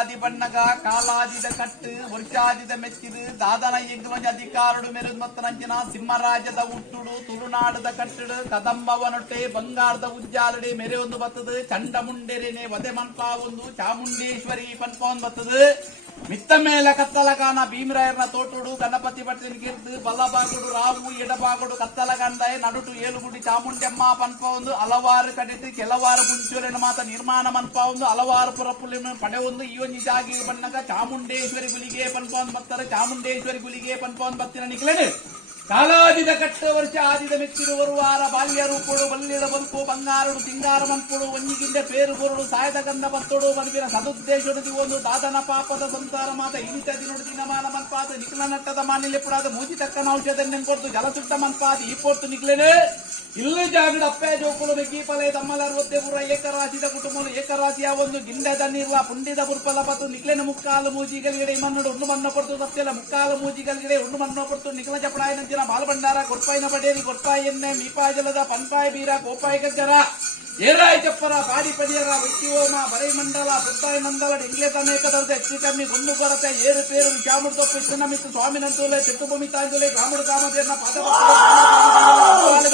ఊగాది పండగ కాలాదిద కట్టు వర్షాదిద మెచ్చిదు దాదన ఎగువని అధికారుడు మెరుమత్తనంచిన సింహరాజದ ಹುಟ್ಟುಡು ತುಳುನಾಡದ ಕಟ್ಟುಡು ಕದಂಬವನೊಟ್ಟೆ ಬಂಗಾರದ ಉಜ್ಜಾಲಡಿ ಮೆರೆಯೊಂದು ಬತ್ತದು ಚಂಡಮುಂಡೆರೆನೆ ವದೆ ಮನ್ಪ ಒಂದು ಚಾಮುಂಡೇಶ್ವರಿ ಪನ್ಪೊಂದು ಬತ್ತದು ಮಿತ್ತ ಮೇಲ ಕತ್ತಲಗಾನ ಭೀಮರಾಯರನ ತೋಟುಡು ಗಣಪತಿ ಭಟ್ರನ ಗಿರ್ದು ಬಲಭಾಗುಡು ರಾವು ಎಡಭಾಗುಡು ಕತ್ತಲಗಂದಾಯ ನಡುಟು ಏಳುಗುಡಿ ಚಾಮುಂಡಮ್ಮ ಪನ್ಪ ಒಂದು ಹಲವಾರು ಕಡೆದು ಕೆಲವಾರು ಮುಂಚೂರಿನ ಮಾತ ನಿರ್ಮಾಣ ಮನ್ಪ ಒಂದು ಹಲವಾರು ಪುರಪುಲಿನ ಪಡೆ ಒಂದು ಈ ಒಂದು ಜಾಗಿ ಬಣ್ಣಗ ಚಾಮುಂಡೇಶ್ವರಿ ಗುಲಿಗೆ ಪನ್ಪ ಒಂದು ಬತ್ತಾರೆ ಚಾಮುಂಡೇಶ್ವರಿ ಗುಲಿಗೆ ಪನ್ಪ ಒಂದು ಬತ್ತಿನ ನಿಕ್ಲೇನು ಕಾಲಾದಿದ ಕಟ್ಟ ವರ್ಷ ಆದಿದ ಮೆಚ್ಚಿರುವರು ವಾರ ಬಾಲ್ಯ ರೂಪುಡು ಬಲ್ಲಿದ ಬದುಕು ಬಂಗಾರುಡು ಸಿಂಗಾರ ಮನ್ಪುಡು ಒಂಜಿಗಿಂದೆ ಪೇರು ಬರುಡು ಸಾಯದ ಗಂಧ ಬತ್ತೋಡು ಮನವಿನ ಸದುದ್ದೇಶುಡು ಒಂದು ದಾದನ ಪಾಪದ ಸಂಸಾರ ಮಾತ ಇನಿತ ದಿನೋಡು ದಿನಮಾನ ಮನ್ಪಾದ ನಿಕ್ಲ ನಟ್ಟದ ಮಾನಿಲೆ ಪುಡಾದ ಮೂಜಿ ತಕ್ಕನ ಔಷಧ ನೆನ್ಕೊಡ್ತು ಜಲಸುಟ್ಟ ಮನ್ಪಾದ ಈ ಪೊರ್ತು ನಿಕ್ಲೇನೆ ಇಲ್ಲು ಜಾಗಡ ಅಪ್ಪೆ ಜೋಕುಳು ಬೆಗ್ಗಿಪಲೆ ತಮ್ಮಲ 63 ಏಕರಾಶಿದ ಕುಟುಂಬಗಳು ಏಕರಾಶಿಯ ಒಂದು ಗಿಂಡದ ನಿರ್ಲ ಪುಂಡಿದ ಬುರ್ಪಲ ಪತ್ತು ನಿಕ್ಲೆನ ಮುಕ್ಕಾಲು ಮೂಜಿಗಲ್ಗಿಡೆ ಮನ್ನಡು ಉಂಡು ಮನ್ನ ಪಡ್ತು ತಪ್ಪೆಲ್ಲ ಮುಕ್ಕಾಲು ಮೂಜಿಗಲ್ಗಿಡೆ ಉಂಡು ಮನ್ನ ಪಡ್ತು ನಿಕ್ಲ ಚಪಡಾಯ ನಂಚಿನ ಬಾಲಭಂಡಾರ ಕೊಡ್ಪಾಯಿನ ಬಡೇರಿ ಕೊಡ್ಪಾಯಿ ಎಣ್ಣೆ ಮೀಪಾಯ ಜಲದ ಪನ್ಪಾಯಿ ಬೀರ ಕೋಪಾಯಿ ಗಜ್ಜರ ಏರಾಯ ಚಪ್ಪರ ಪಾಡಿ ಪಡಿಯರ ವೈದ್ಯೋಮ ಬರೈ ಮಂಡಲ ಪುತ್ತಾಯ ಮಂಡಲ ಇಂಗ್ಲೆ ತಮೇಕದ ಹೆಚ್ಚು ಕಮ್ಮಿ ಗೊಂದು ಕೊರತೆ ಏರು ಪೇರು ಚಾಮುಡು ತೊಪ್ಪು ಚಿನ್ನಮಿತ್ತು ಸ್ವಾಮಿನಂತೂಲೆ ಚಿತ್ತುಭೂಮಿ ತಾಂಜುಲೆ ಕಾಮುಡು ಕಾಮದೇರ್ನ ಪಾದ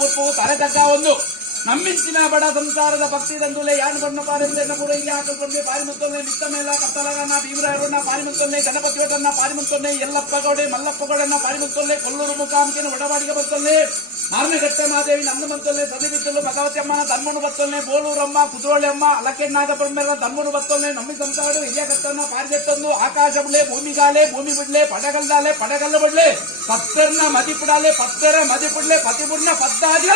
ಬುಪ್ಪು ತಲೆ ತಗ್ಗ ಒಂದು ನಮ್ಮಿಂಚಿನ ಬಡ ಸಂಸಾರದ ಭಕ್ತಿ ದಂದುಲೆ ಯಾನು ಬಣ್ಣ ಪಾರಿಂದೆನ್ನ ಪೂರ ಇಲ್ಲಿ ಹಾಕಿಕೊಂಡೆ ಪಾರಿಮಂತೊನ್ನೆ ಮಿತ್ತ ಮೇಲ ಕತ್ತಲಗನ ಭೀಮರಾಯರನ್ನ ಪಾರಿಮಂತೊನ್ನೆ ಗಣಪತಿ ಒಟ್ಟನ್ನ ಪಾರಿಮಂತೊನ್ನೆ ಯಲ್ಲಪ್ಪ ಗೌಡೆ ಮಲ್ಲಪ್ಪ ಗೌಡನ್ನ ಪಾರಿಮಂತೊನ್ನೆ ಕೊಲ್ಲೂರು ಮುಖಾಂಕಿನ ಒಡವಾಡಿಗೆ ಬತ್ತೊನ್ನೆ ಆರ್ಮೆಘಟ್ಟ ಮಾದೇವಿ ನಂದು ಮಂತೊನ್ನೆ ಸದಿ ಬಿತ್ತಲು ಭಗವತಿ ಅಮ್ಮನ ಧನ್ಮನು ಬತ್ತೊನ್ನೆ ಬೋಳೂರಮ್ಮ ಕುದ್ರೋಳಿ ಅಮ್ಮ ಅಲಕೆನ್ನಾಗ ಬ್ರಹ್ಮೇರ ಧನ್ಮನು ಬತ್ತೊನ್ನೆ ನಮ್ಮಿ ಸಂಸಾಡು ಹಿರಿಯ ಕತ್ತನ್ನ ಪಾರಿಜೆತ್ತೊಂದು ಆಕಾಶ ಬಿಡ್ಲೆ ಭೂಮಿಗಾಲೆ ಭೂಮಿ ಬಿಡ್ಲೆ ಪಡಗಲ್ದಾಲೆ ಪಡಗಲ್ಲ ಬಿಡ್ಲೆ ಪತ್ತರ್ನ ಮದಿ ಪುಡಾಲೆ ಪತ್ತರ ಮದಿ ಪುಡ್ಲೆ ಪತಿ ಬುಡ್ನ ಪದ್ದಾದಿ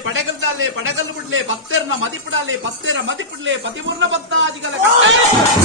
ಪಡೆಗಲ್ ದಾಲೆ ಪಡೆಗಲ್ ಬಿಡ್ಲೆ ಪತ್ತೆರ್ನ ಮದಿಪಿಡಲೆ ಪತ್ತೆರ ಮದಿಪಿಡ್ಲೆ ಪತಿಮೂರ್ನ ಪತ್ತಾಜಿಗಲ ಕಟ್ಟೆ